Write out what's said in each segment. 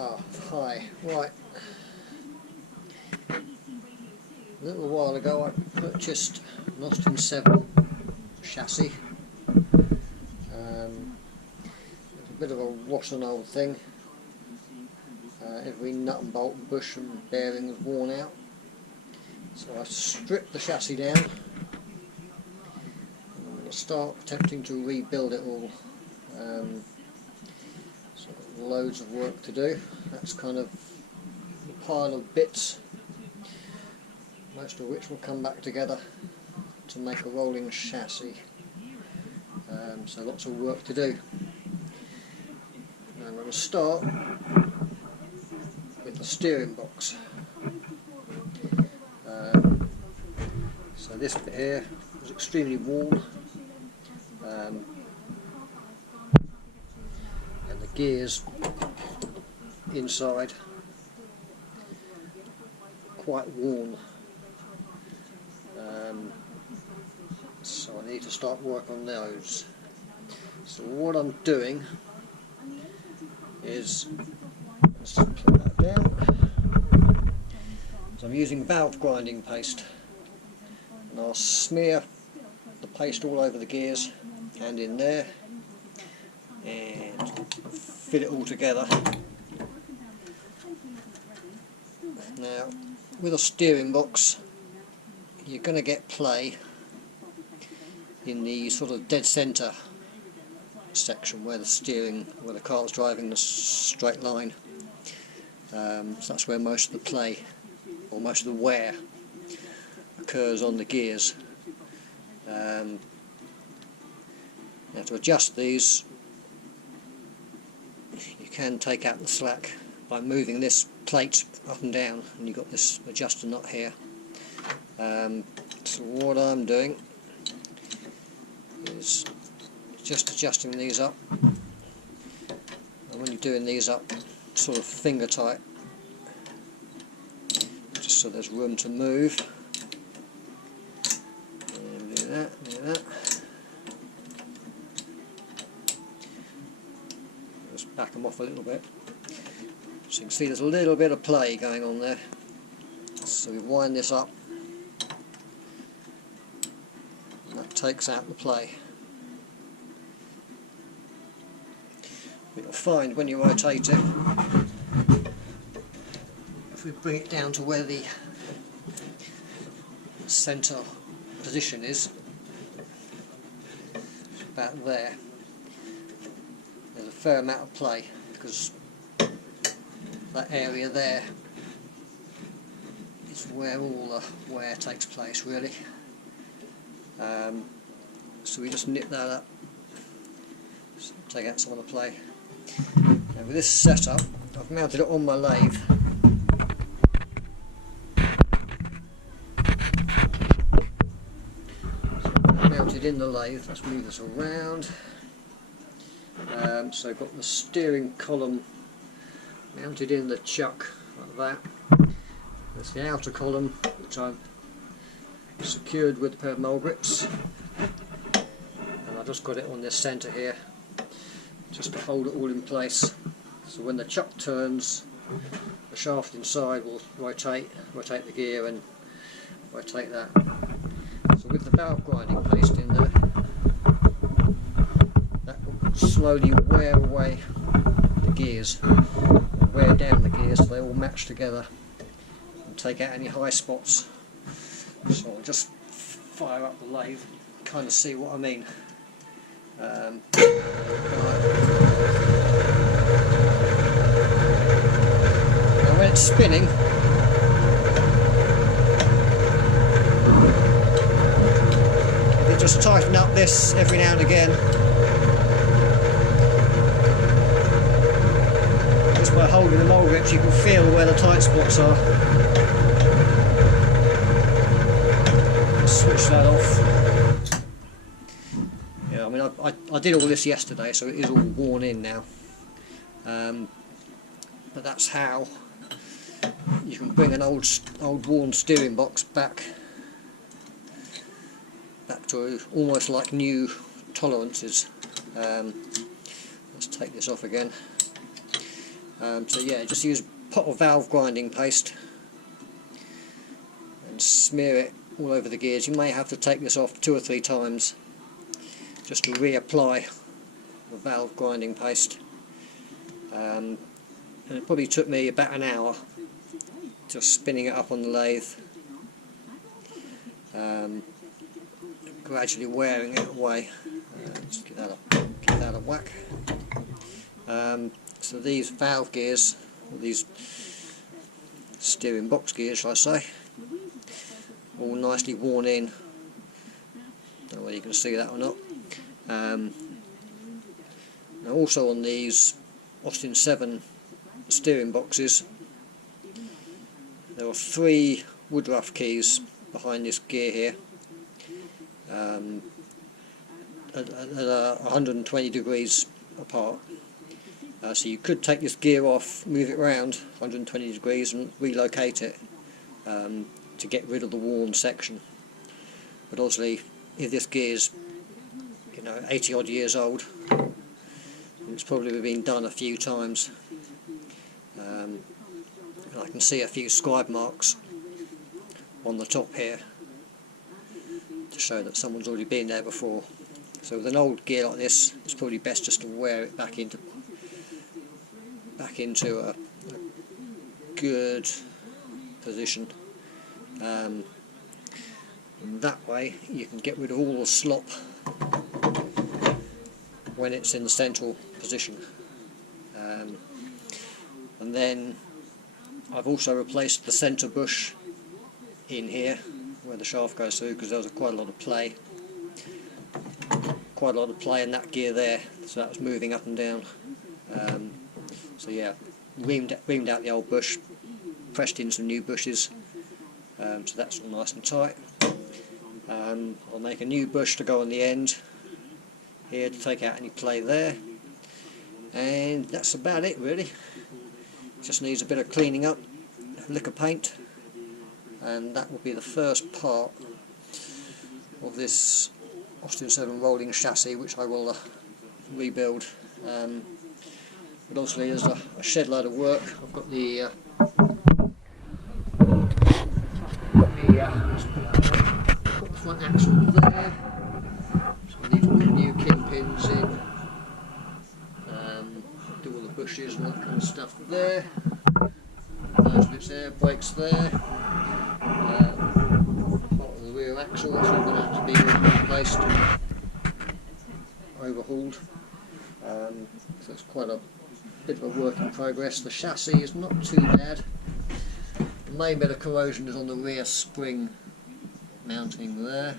Hi. Right. A little while ago I purchased an Austin 7 chassis. It's a bit of a rotten old thing. Every nut and bolt and bush and bearing was worn out. So I stripped the chassis down. I'm going to start attempting to rebuild it all. So I've got loads of work to do. That's kind of a pile of bits, most of which will come back together to make a rolling chassis. So lots of work to do. Now I'm going to start with the steering box. So this bit here was extremely worn, and the gears inside quite worn. So I need to start work on those. So what I'm doing is, let's put that down. So I'm using valve grinding paste, and I'll smear the paste all over the gears and in there and fit it all together. Now with a steering box you're going to get play in the sort of dead centre section where the car's driving the straight line. So that's where most of the play, or most of the wear, occurs on the gears. Now to adjust these, you can take out the slack by moving this plate up and down, and you've got this adjuster nut here. So what I'm doing is just adjusting these up, and when you're doing these up sort of finger tight, just so there's room to move. And do that, do that. Just back them off a little bit. So you can see there's a little bit of play going on there. So we wind this up, and that takes out the play. But you'll find when you rotate it, if we bring it down to where the centre position is, about there, there's a fair amount of play, because that area there is where all the wear takes place, really. So we just nip that up, so take out some of the play. Now with this setup, I've mounted it on my lathe. So mounted in the lathe. Let's move this around. So I've got the steering column mounted in the chuck like that. There's the outer column, which I've secured with a pair of mole grips, and I've just got it on this centre here just to hold it all in place. So when the chuck turns, the shaft inside will rotate the gear and rotate that. So with the valve grinding paste in there, that will slowly wear away the gears, wear down the gears so they all match together, and take out any high spots. So I'll just fire up the lathe, kind of see what I mean. Now when it's spinning, you just tighten up this every now and again. Just by holding the mole grips you can feel where the tight spots are. Switch that off. Yeah, I mean I did all this yesterday, so it is all worn in now. But that's how you can bring an old worn steering box back to almost like new tolerances. Let's take this off again. So yeah, just use a pot of valve grinding paste and smear it all over the gears. You may have to take this off 2 or 3 times just to reapply the valve grinding paste. And it probably took me about an hour just spinning it up on the lathe, gradually wearing it away. Just get that out of whack. So these valve gears, or these steering box gears shall I say, all nicely worn in. Don't know whether you can see that or not. Now also on these Austin 7 steering boxes, there are 3 woodruff keys behind this gear here, at 120 degrees apart. So you could take this gear off, move it around 120 degrees and relocate it to get rid of the worn section. But obviously, if this gear's 80 odd years old, it's probably been done a few times. And I can see a few scribe marks on the top here to show that someone's already been there before. So with an old gear like this, it's probably best just to wear it back into a good position. And that way you can get rid of all the slop when it's in the central position. And then I've also replaced the centre bush in here where the shaft goes through, because there was quite a lot of play in that gear there, so that was moving up and down. So yeah, reamed out the old bush, pressed in some new bushes, so that's all nice and tight. I'll make a new bush to go on the end here to take out any play there, and that's about it really. Just needs a bit of cleaning up, lick of paint, and that will be the first part of this Austin 7 rolling chassis, which I will rebuild. But obviously there's a shed load of work. I've got the front axle there, so I need to put new kingpins in, do all the bushes and that kind of stuff there. Those bits there, brakes there, part of the rear axle, so I'm going to have to be replaced, overhauled. So it's quite a bit of a work in progress. The chassis is not too bad. The main bit of corrosion is on the rear spring mounting there,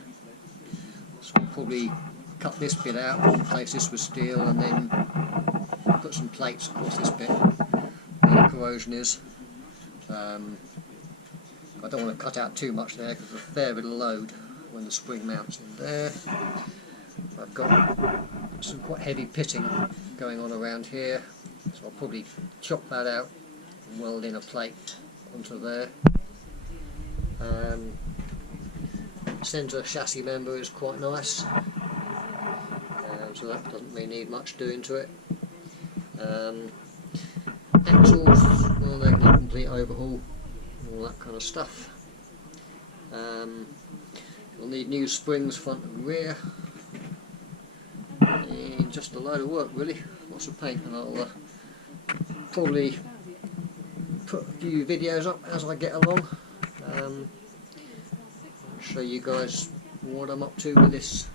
so I'll probably cut this bit out, replace this with steel, and then put some plates across this bit where the corrosion is. I don't want to cut out too much there because there's a fair bit of load when the spring mounts in there. I've got some quite heavy pitting going on around here, so I'll probably chop that out and weld in a plate onto there. Centre chassis member is quite nice, so that doesn't really need much doing to it. Axles, well, they need a complete overhaul, all that kind of stuff. You'll need new springs front and rear, and just a load of work really, lots of paint, and I'll probably put a few videos up as I get along, show you guys what I'm up to with this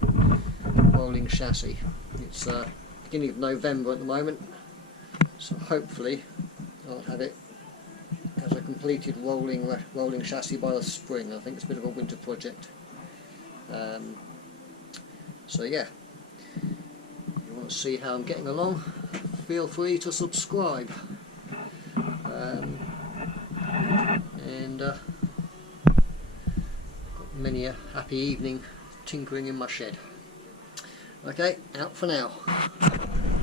rolling chassis. It's beginning of November at the moment, so hopefully I'll have it as a completed rolling chassis by the spring. I think it's a bit of a winter project. So yeah, if you want to see how I'm getting along, feel free to subscribe. And got many a happy evening tinkering in my shed. Okay, out for now.